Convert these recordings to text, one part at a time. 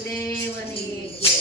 ದೇವನಿಗೆ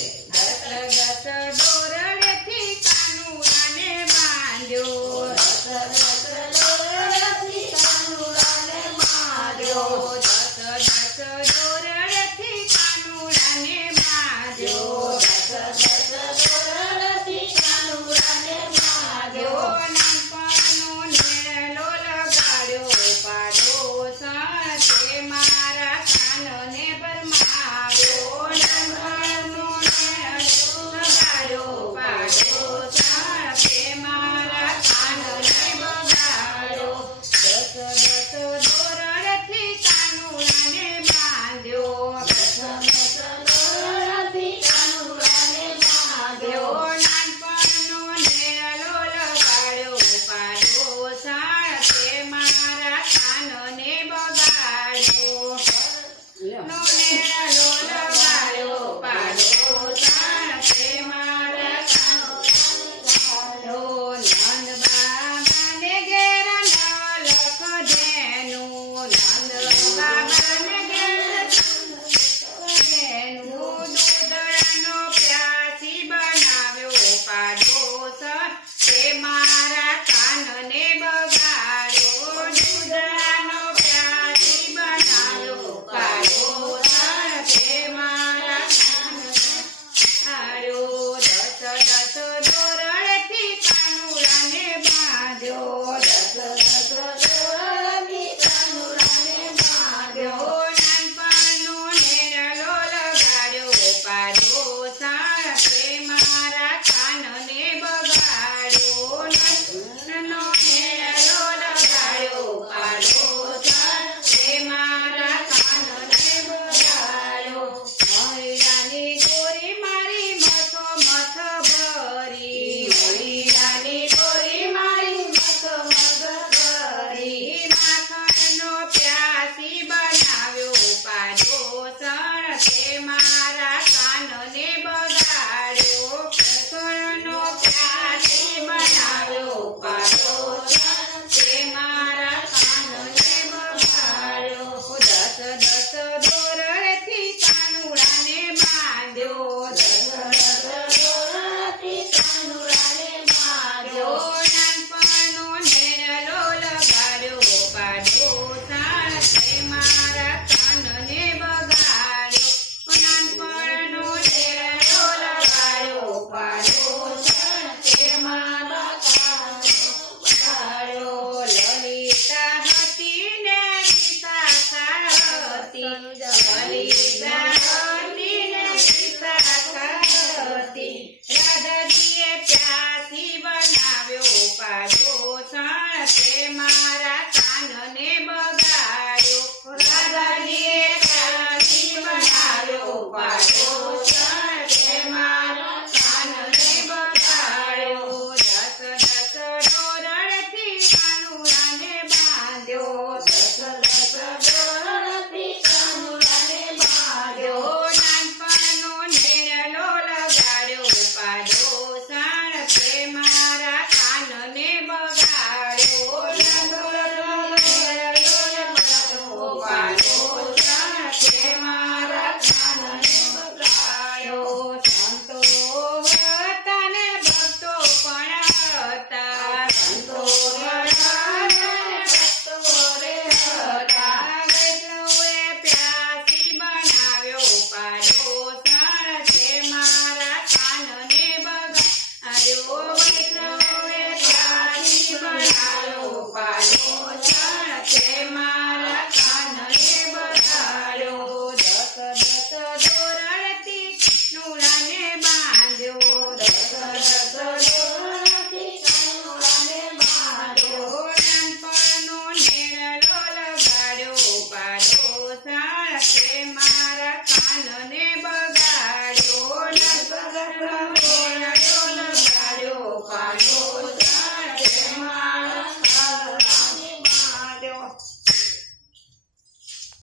Oh. Passando já.